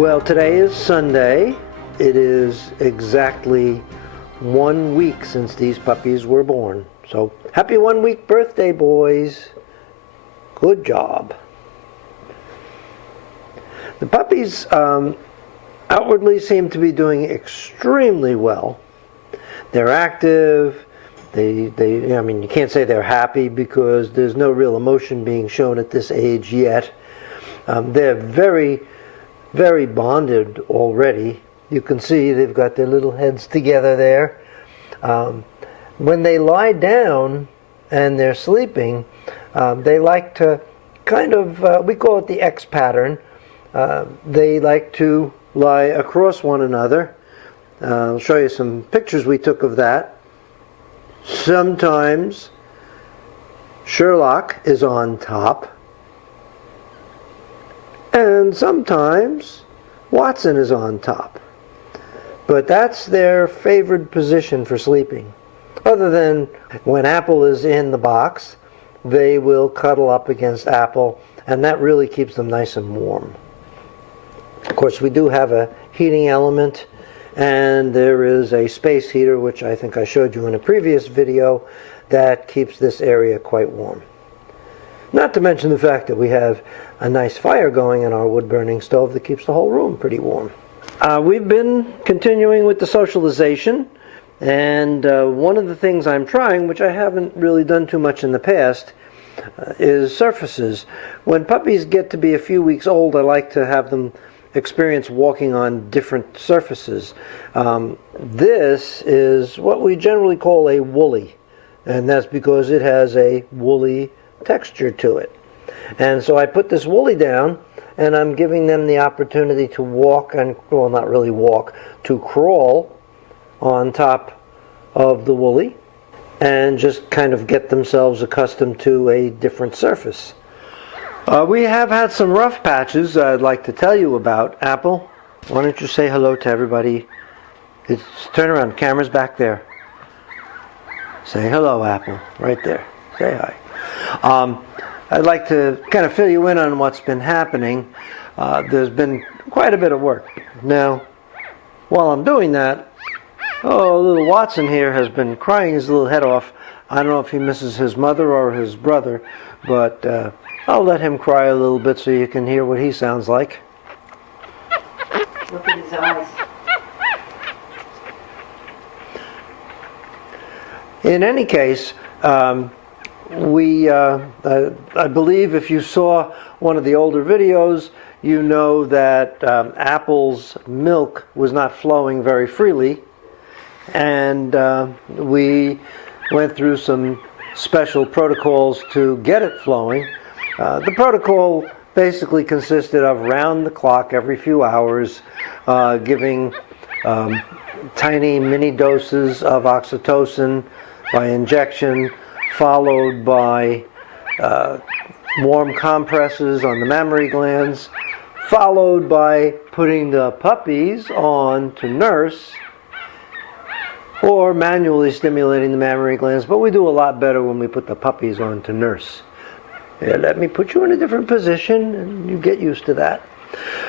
Well, today is Sunday. It is exactly 1 week since these puppies were born. So, happy 1 week birthday, boys. Good job. The puppies outwardly seem to be doing extremely well. They're active. I mean, you can't say they're happy because there's no real emotion being shown at this age yet. They're very, very bonded already. You can see they've got their little heads together there. When they lie down and they're sleeping, they like to kind of, we call it the X pattern. They like to lie across one another. I'll show you some pictures we took of that. Sometimes Sherlock is on top, and sometimes Watson is on top. But that's their favored position for sleeping. Other than when Apple is in the box, they will cuddle up against Apple, and that really keeps them nice and warm. Of course, we do have a heating element, and there is a space heater, which I think I showed you in a previous video, that keeps this area quite warm. Not to mention the fact that we have a nice fire going in our wood-burning stove that keeps the whole room pretty warm. We've been continuing with the socialization, and one of the things I'm trying, which I haven't really done too much in the past, is surfaces. When puppies get to be a few weeks old, I like to have them experience walking on different surfaces. This is what we generally call a woolly, and that's because it has a woolly texture to it. And so I put this woolly down, and I'm giving them the opportunity to walk, and well, not really walk, to crawl on top of the woolly and just kind of get themselves accustomed to a different surface. We have had some rough patches I'd like to tell you about. Apple, why don't you say hello to everybody? Turn around, the camera's back there. Say hello, Apple, right there. Say hi. I'd like to kind of fill you in on what's been happening. There's been quite a bit of work. Now, while I'm doing that, little Watson here has been crying his little head off. I don't know if he misses his mother or his brother, but I'll let him cry a little bit so you can hear what he sounds like. Look at his eyes. In any case, I believe if you saw one of the older videos, you know that Apple's milk was not flowing very freely, and we went through some special protocols to get it flowing. The protocol basically consisted of round the clock every few hours, giving tiny mini doses of oxytocin by injection, followed by warm compresses on the mammary glands, followed by putting the puppies on to nurse, or manually stimulating the mammary glands, but we do a lot better when we put the puppies on to nurse. Yeah, let me put you in a different position, and you get used to that.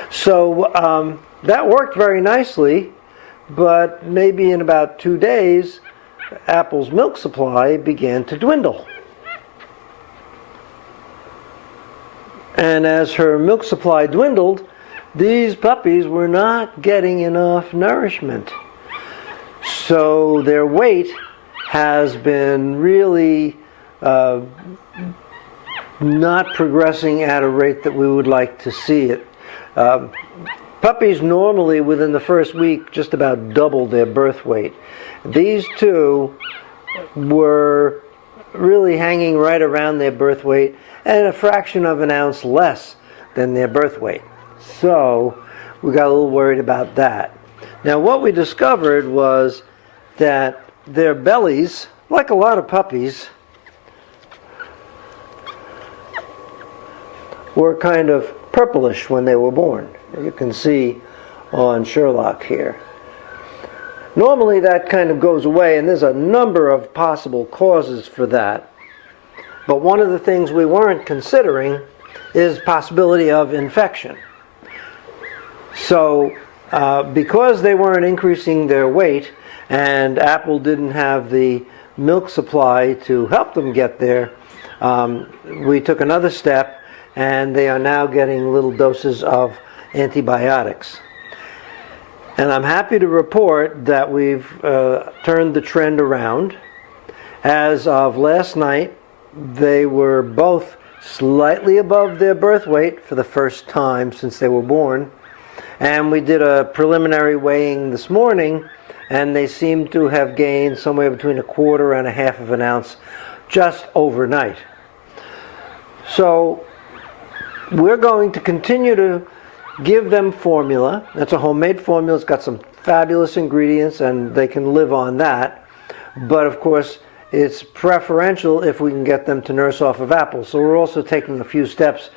So that worked very nicely, but maybe in about 2 days, Apple's milk supply began to dwindle. And as her milk supply dwindled, these puppies were not getting enough nourishment. So their weight has been really not progressing at a rate that we would like to see it. Puppies normally within the first week just about double their birth weight. These two were really hanging right around their birth weight and a fraction of an ounce less than their birth weight. So we got a little worried about that. Now what we discovered was that their bellies, like a lot of puppies, were kind of purplish when they were born. You can see on Sherlock here. Normally that kind of goes away, and there's a number of possible causes for that. But one of the things we weren't considering is possibility of infection. So because they weren't increasing their weight and Apple didn't have the milk supply to help them get there, we took another step, and they are now getting little doses of antibiotics. And I'm happy to report that we've turned the trend around. As of last night, they were both slightly above their birth weight for the first time since they were born. And we did a preliminary weighing this morning, and they seem to have gained somewhere between 1/4 and 1/2 of an ounce just overnight. So we're going to continue to give them formula. That's a homemade formula. It's got some fabulous ingredients, and they can live on that. But of course, it's preferential if we can get them to nurse off of Apple. So we're also taking a few steps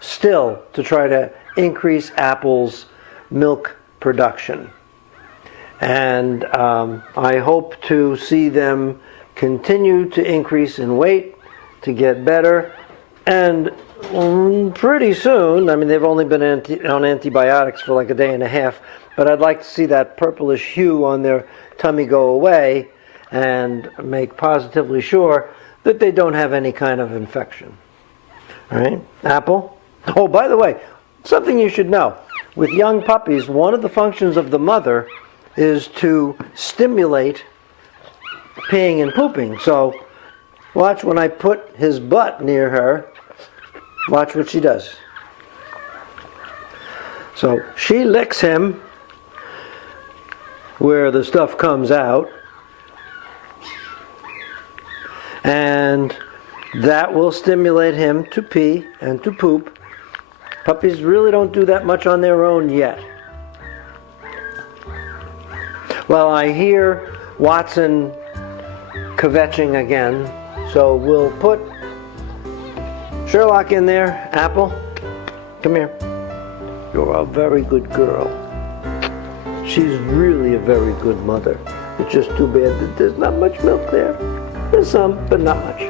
still to try to increase Apple's milk production. And I hope to see them continue to increase in weight, to get better, and pretty soon, I mean, they've only been on antibiotics for like a day and a half, but I'd like to see that purplish hue on their tummy go away and make positively sure that they don't have any kind of infection. All right, Apple? Oh, by the way, something you should know. With young puppies, one of the functions of the mother is to stimulate peeing and pooping. So watch when I put his butt near her, watch what she does. So she licks him where the stuff comes out, and that will stimulate him to pee and to poop. Puppies really don't do that much on their own yet. Well, I hear Watson kvetching again, so we'll put Sherlock in there. Apple, come here. You're a very good girl. She's really a very good mother. It's just too bad that there's not much milk there. There's some, but not much.